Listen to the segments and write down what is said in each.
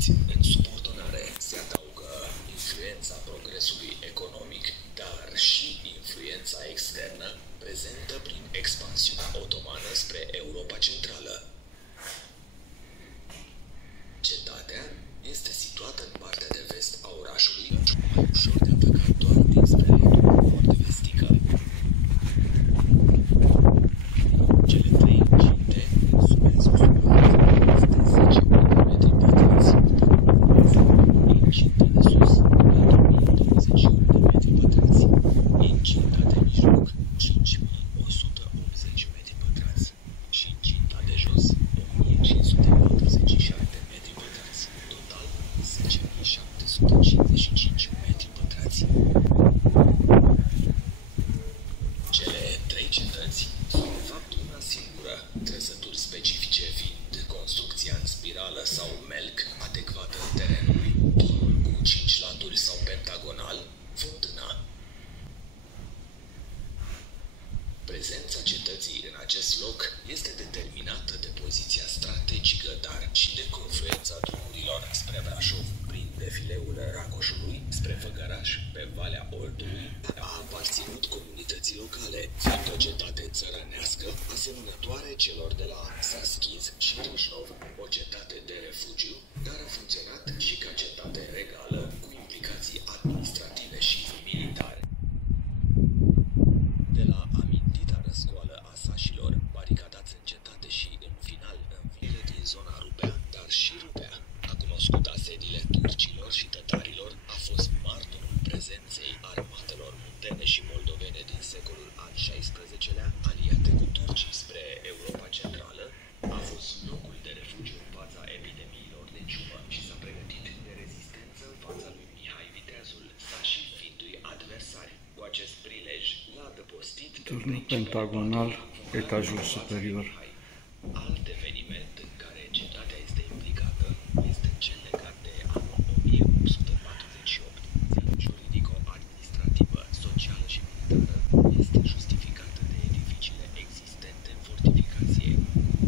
cetăți în subordonare se adaugă influența progresului economic, dar și influența externă prezentă prin expansiunea otomană spre Europa Centrală. Cetatea este situată în partea de vest a orașului, mai ușor de atacat doar dinspre latura nord-vestică. Cele trei incinte însumează o suprafață de 10 km pătrați, incinta de sus, 4021 de metri pătrați, incinta de mijloc, 5180 metri pătrați și incinta de jos, 1547 metri pătrați, total 10.755 metri pătrați. Cele trei cetăți sunt de fapt una singură, trăsături specifice fiind construcția în spirală sau melc adecvată terenului, turul cu 5 laturi sau pentagonal, fântâna. Prezența cetății în acest loc este determinată de poziția strategică, dar și de confluența drumurilor spre Brașov prin defileul Racoșului, spre Făgăraș, pe Valea Oltului, a aparținut comunității locale, fiind o cetate țărănească asemănătoare celor de la Saschiz și Râșnov, o cetate de refugiu, dar a funcționat și ca cetate regală cu implicații administrative și militare. De la amintita răscoală a sașilor, baricadați în cetate și, în final, înviere din zona Rupea, dar și Rupea, a cunoscut asediile turcilor și tătarilor, a fost martorul prezenței armatelor muntene și moldovene din secolul al XVI-lea, aliate cu turcii spre Europa Centrală, a fost locul de refugiu în fața epidemiilor de ciumă și s-a pregătit de rezistență în fața lui Mihai Viteazul, sașii fiindu-i adversari. Cu acest prilej l-a adăpostit turnul pentagonal, etajul superior. Alt eveniment în care cetatea este implicată este cel legat de anul 1848. Juridico-administrativă, socială și militară este justificată de edificiile existente în fortificație,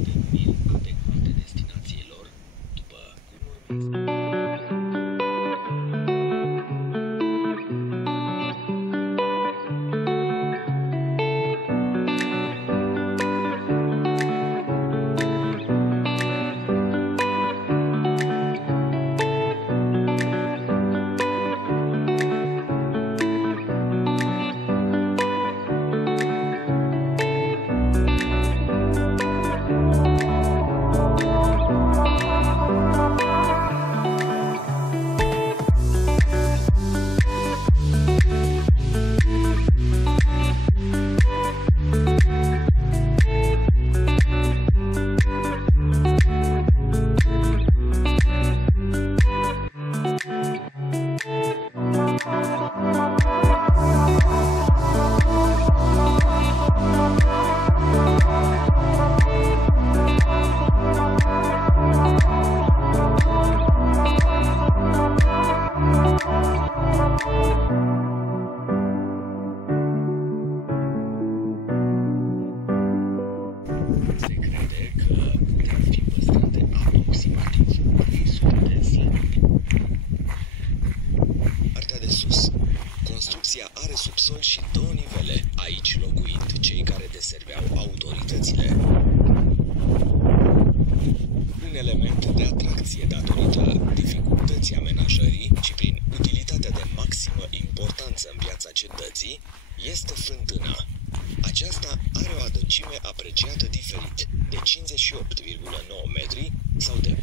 denumiri adecvate destinației lor, după cum urmează. Se crede că putea fi păstrate aproximativ 300 de slăburi. Partea de sus. Construcția are subsol și două nivele, aici locuind cei care deserveau autoritățile. Un element de atracție datorită dificultății amenajării și prin utilitatea de maximă importanță în viața cetății este fântâna. Aceasta are o adâncime apreciată diferit, de 58,9 metri sau de 41,8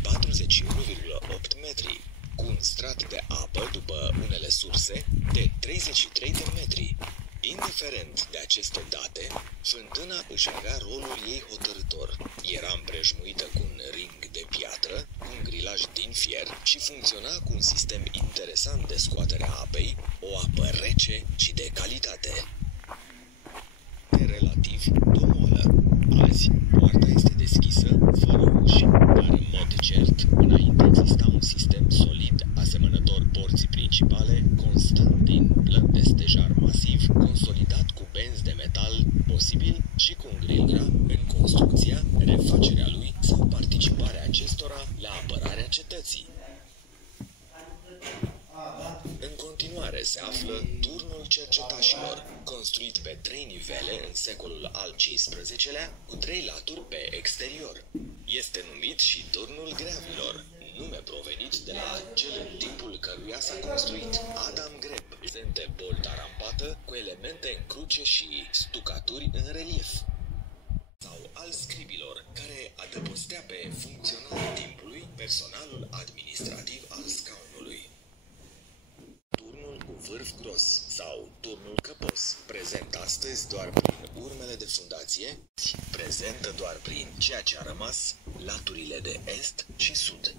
metri, cu un strat de apă, după unele surse, de 33 de metri. Indiferent de aceste date, fântâna își avea rolul ei hotărâtor. Era împrejmuită cu un ring de piatră, cu un grilaj din fier și funcționa cu un sistem interesant de scoatere a apei, o apă rece și de calitate. De relativ domoală. Azi, poarta este deschisă, fără uși, dar în mod cert, înainte exista un sistem solid asemănător porții principale, constant din plăt de stejar masiv, consolidat cu benzi de metal, posibil și cu un grill în construcția, refacerea lui sau participarea acestora la apărarea cetății. care se află turnul cercetașilor, construit pe 3 nivele în secolul al XV-lea, cu 3 laturi pe exterior. Este numit și turnul greavilor, nume provenit de la cel în timpul căruia s-a construit, Adam Greb, prezente bolta rampată cu elemente în cruce și stucaturi în relief, sau al scribilor, care adăpostea pe funcționalul timpului personalul administrativ al scaunului. Turnul cu vârf gros sau turnul căpos, prezent astăzi doar prin urmele de fundație, prezentă doar prin ceea ce a rămas laturile de est și sud.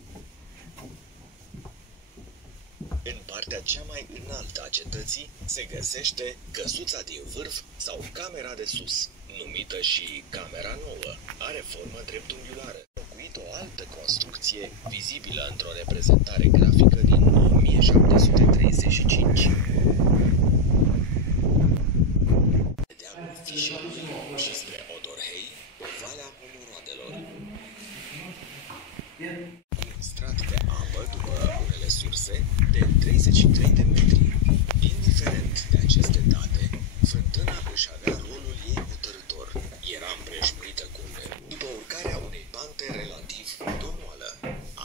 În partea cea mai înaltă a cetății se găsește căsuța din vârf sau camera de sus, numită și camera nouă. Are formă dreptunghiulară, înlocuit o altă construcție vizibilă într-o reprezentare grafică din 1735. De dealul Fișerului și spre Odorhei, pe Valea Omoroadelor. Un strat de apă, după unele surse, de 33 de metri. Indiferent de aceste date, fântâna își avea rolul ei hotărâtor. Era împrejmuită cu un după urcarea unei pante relativ domoală.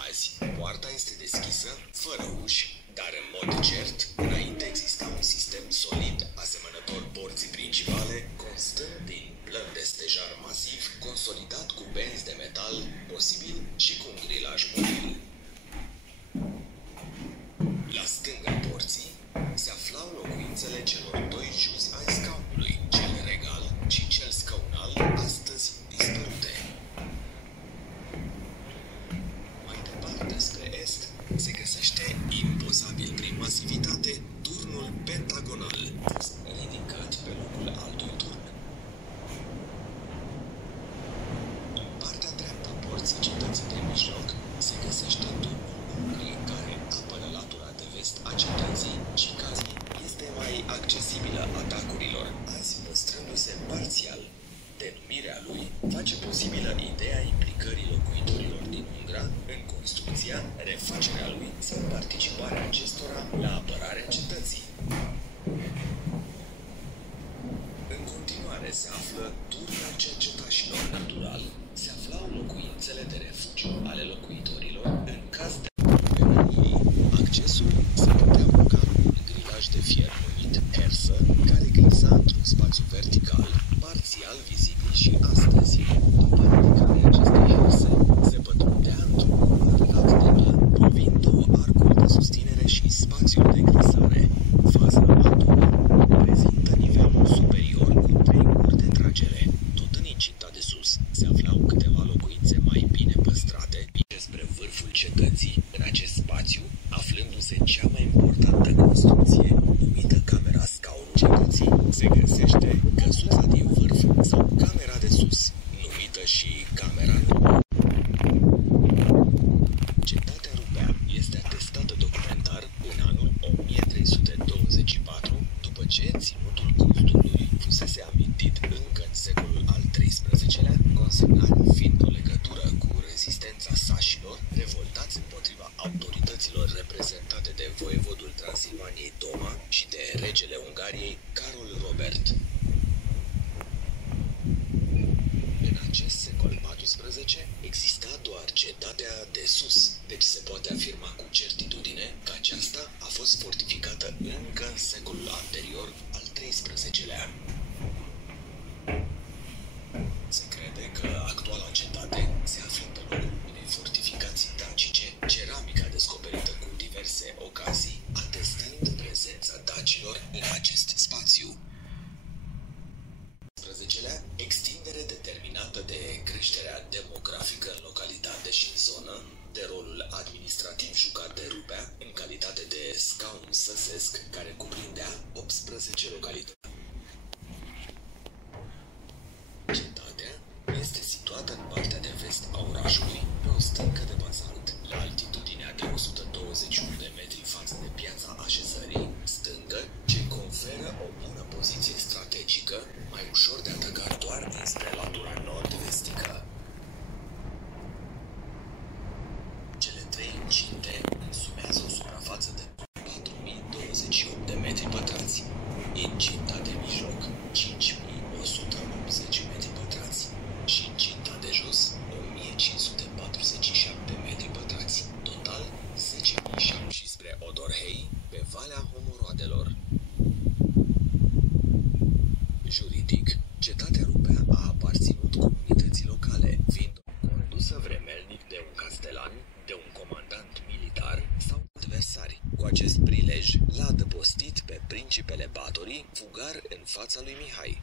Azi, poarta este deschisă, fără uși, dar în mod cert, înainte exista un sistem solid, asemănător porții principale, constând din plămi de stejar masiv, consolidat cu benzi de metal, posibil și cu un grilaj mobil. La stânga porții se aflau locuințele celor 2 juzi ai scaunului, cel regal și cel scaunal, astăzi dispărute. Mai departe, spre est, se găsește, impozabil prin masivitate, turnul pentagonal, ridicat pe locul altui turn. În partea dreaptă a porții cetății de mijloc se găsește turnul Ungrii, care apără latura de vest a cetății și care este mai accesibilă atacurilor, azi păstrându-se parțial. Denumirea lui face posibilă ideea implicării locuitorilor din Ungra în construcția, refacerea lui sau participarea acestora la apărarea cetății. În continuare se află turnul cercetașilor natural. Se aflau locuințele de refugiu ale locuitorilor în caz de epidemie. Accesul se putea bloca cu un grilaj de fier numit ersă, care glisa într-un spațiu vertical, parțial vizibil și astăzi. După ridicarea acestei erse, se pătrundea într-un urmărilat de blă, privind 2 arcuri de susținere și spațiul de glisare. Faza latului prezintă nivelul superior cu 3 uri de tragere. Tot în incinta de sus se aflau câteva locuințe mai bine păstrate, spre vârful cetății, în acest spațiu, aflându-se cea mai importantă construcție, numită camera scaunului cetății, se găsește căsuța din vârf sau camera de sus, numită și camera nouă. Cetatea Rupea este atestată documentar în anul 1324, după ce ținutul costului fusese amintit încă în secolul al XIII-lea, consemnarea fiind o legătură cu rezistența sașilor, revoltați împotriva autorităților reprezentate de voievodul Transilvaniei Toma și de regele Ungariei Carol Robert. În acest secol XIV exista doar cetatea de sus, deci se poate afirma cu certitudine că aceasta a fost fortificată încă în secolul anterior al XIII-lea. Se crede că actuala cetate se află pe locul unei fortificații dacice, ceramica descoperită cu diverse ocazii, atestând prezența dacilor în acest spațiu. 11-lea, extindere determinată de creșterea demografică în localitate și în zonă, de rolul administrativ jucat de Rupea în calitate de scaun săsesc care cuprindea 18 localități. Cetatea este situată în partea de vest a orașului, pe o stâncă de bazalt, la altitudinea de 121 de metri față de piața așezării, stâncă ce conferă o bună poziție strategică, mai ușor de atacat doar dinspre latura nord-vestică. Cele 3 incinte însumează o suprafață de 4028 de metri. acest prilej, l-a adăpostit pe principele Batorii, fugar în fața lui Mihai.